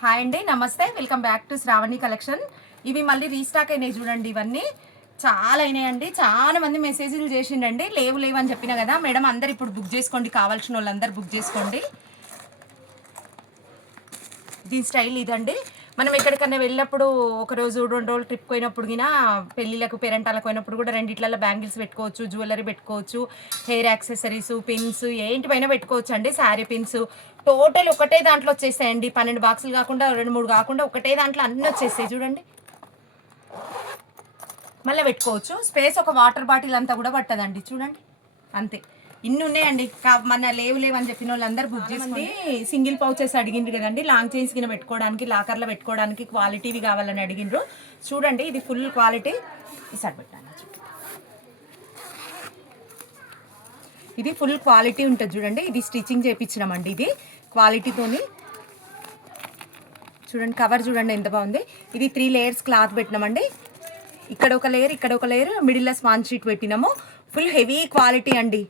Hi అండి, నమస్తే. Welcome back to Shravani collection. ఇవి మళ్ళీ రీస్టాక్ అయినాయి చూడండి. ఇవన్నీ చాలా అయినాయండి. చాలా మంది మెసేజ్లు చేసిండండి, లేవు లేవు అని చెప్పినా కదా మేడం. అందరు ఇప్పుడు బుక్ చేసుకోండి, కావాల్సిన వాళ్ళందరూ బుక్ చేసుకోండి. దీని స్టైల్ ఇదండి. మనం ఎక్కడికన్నా వెళ్ళినప్పుడు ఒకరోజు 2 రోజులు ట్రిప్ పోయినప్పుడు గినా పెళ్ళిళ్ళకు పేరెంటాలకు పోయినప్పుడు కూడా రెండిట్లలో బ్యాంగిల్స్ పెట్టుకోవచ్చు, జ్యువెలరీ పెట్టుకోవచ్చు, హెయిర్ యాక్సెసరీస్, పిన్స్ ఏంటి పైన పెట్టుకోవచ్చు అండి. శారీ పిన్స్ టోటల్ ఒకటే దాంట్లో వచ్చేస్తాయండి. 12 బాక్సులు కాకుండా 2-3 కాకుండా ఒకటే దాంట్లో అన్నీ వచ్చేస్తాయి చూడండి. మళ్ళీ పెట్టుకోవచ్చు. స్పేస్ ఒక వాటర్ బాటిల్ అంతా కూడా పట్టదండి చూడండి. అంతే, ఇన్ని ఉన్నాయండి. మన లేవు లేవు అని చెప్పిన వాళ్ళందరూ బుక్ చేసుకోండి. సింగిల్ పౌచెస్ అడిగిండ్రు కదండి, లాంగ్ చైన్స్ కింద పెట్టుకోవడానికి, లాకర్లో పెట్టుకోవడానికి క్వాలిటీవి కావాలని అడిగిండ్రు. చూడండి, ఇది ఫుల్ క్వాలిటీ. ఈసారి పెట్టాను, ఇది ఫుల్ క్వాలిటీ ఉంటుంది చూడండి. ఇది స్టిచ్చింగ్ చేయించినామండి. ఇది క్వాలిటీతోని చూడండి. కవర్ చూడండి ఎంత బాగుంది. ఇది 3 లేయర్స్ క్లాత్ పెట్టినామండి. ఇక్కడ ఒక లేయర్, ఇక్కడ ఒక లేయర్, మిడిల్లో స్పాంజ్ షీట్ పెట్టినాము. ఫుల్ హెవీ క్వాలిటీ అండి.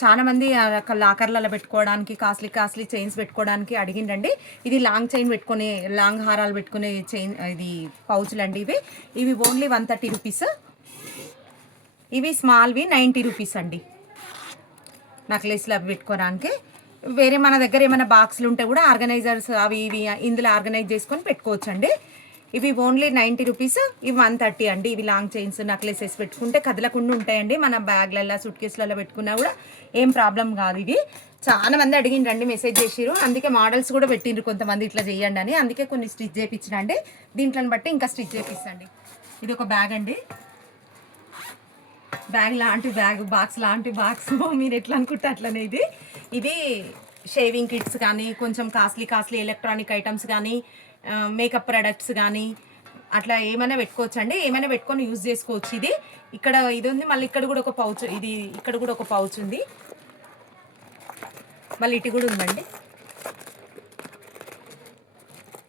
చాలా మంది లాకర్లలో పెట్టుకోవడానికి, కాస్ట్లీ చైన్స్ పెట్టుకోవడానికి అడిగిండండి. ఇది లాంగ్ చైన్ పెట్టుకునే, లాంగ్ హారాలు పెట్టుకునే చైన్, ఇది పౌచులు అండి. ఇవి ఓన్లీ 130 రూపీస్. ఇవి స్మాల్వి 90 రూపీస్ అండి. నెక్లెస్లు అవి పెట్టుకోవడానికి. వేరే మన దగ్గర ఏమైనా బాక్సులు ఉంటే కూడా ఆర్గనైజర్స్ అవి ఇవి ఇందులో ఆర్గనైజ్ చేసుకొని పెట్టుకోవచ్చు అండి. ఇవి ఓన్లీ 90 రూపీస్. ఇవి 130 అండి. ఇవి లాంగ్ చైన్స్, నెక్లెసెస్ పెట్టుకుంటే కదలకుండా ఉంటాయండి. మన బ్యాగ్లలో, సూట్ కేసులలో పెట్టుకున్నా కూడా ఏం ప్రాబ్లం కాదు. ఇది చాలా మంది అడిగిండ్రండి, మెసేజ్ చేసిరు. అందుకే మోడల్స్ కూడా పెట్టిండ్రు కొంతమంది, ఇట్లా చేయండి అని. అందుకే కొన్ని స్టిచ్ చేయించినండి. దీంట్లోని బట్టి ఇంకా స్టిచ్ చేపిస్తండి. ఇది ఒక బ్యాగ్ అండి. బ్యాగ్ లాంటి బ్యాగ్, బాక్స్ లాంటి బాక్స్, మీరు ఎట్లా అనుకుంటే అట్లనే. ఇది షేవింగ్ కిట్స్ కానీ, కొంచెం కాస్ట్లీ ఎలక్ట్రానిక్ ఐటమ్స్ కానీ, మేకప్ ప్రొడక్ట్స్ కానీ అట్లా ఏమైనా పెట్టుకోవచ్చు అండి. ఏమైనా పెట్టుకొని యూజ్ చేసుకోవచ్చు. ఇది ఇక్కడ ఇది ఉంది. మళ్ళీ ఇక్కడ కూడా ఒక పౌచ్, ఇది ఇక్కడ కూడా ఒక పౌచ్ ఉంది. మళ్ళీ ఇటు కూడా ఉందండి.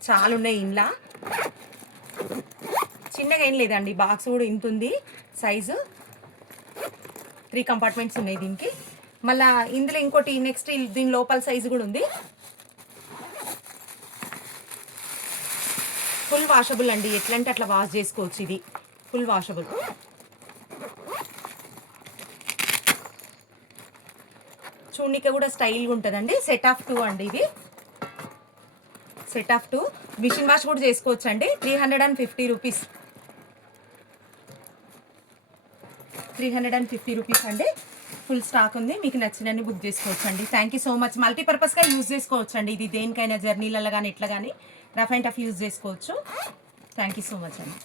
చాలా ఉన్నాయి ఇంట్లో. చిన్నగా ఏం లేదండి, బాక్స్ కూడా ఇంత ఉంది సైజు. 3 కంపార్ట్మెంట్స్ ఉన్నాయి దీనికి. మళ్ళీ ఇందులో ఇంకోటి నెక్స్ట్ దీని లోపల సైజు కూడా ఉంది. ఫుల్ వాషబుల్ అండి, ఎట్లంటే అట్లా వాష్ చేసుకోవచ్చు. ఇది ఫుల్ వాషబుల్. చూడనిక కూడా స్టైల్గా ఉంటుందండి. సెట్ ఆఫ్ 2 అండి. ఇది సెట్ ఆఫ్ 2. మిషన్ వాష్ కూడా చేసుకోవచ్చు అండి. 350 రూపీస్. 350 రూపీస్ అండి. ఫుల్ స్టాక్ ఉంది. మీకు నచ్చినన్ని బుక్ చేసుకోవచ్చు అండి. Thank you so much. మల్టీపర్పస్గా యూజ్ చేసుకోవచ్చు అండి. ఇది దేనికైనా జర్నీలలో కానీ ఎట్లా కానీ రఫ్ అండ్ టఫ్ యూజ్ చేసుకోవచ్చు. థ్యాంక్ యూ సో మచ్ అండి.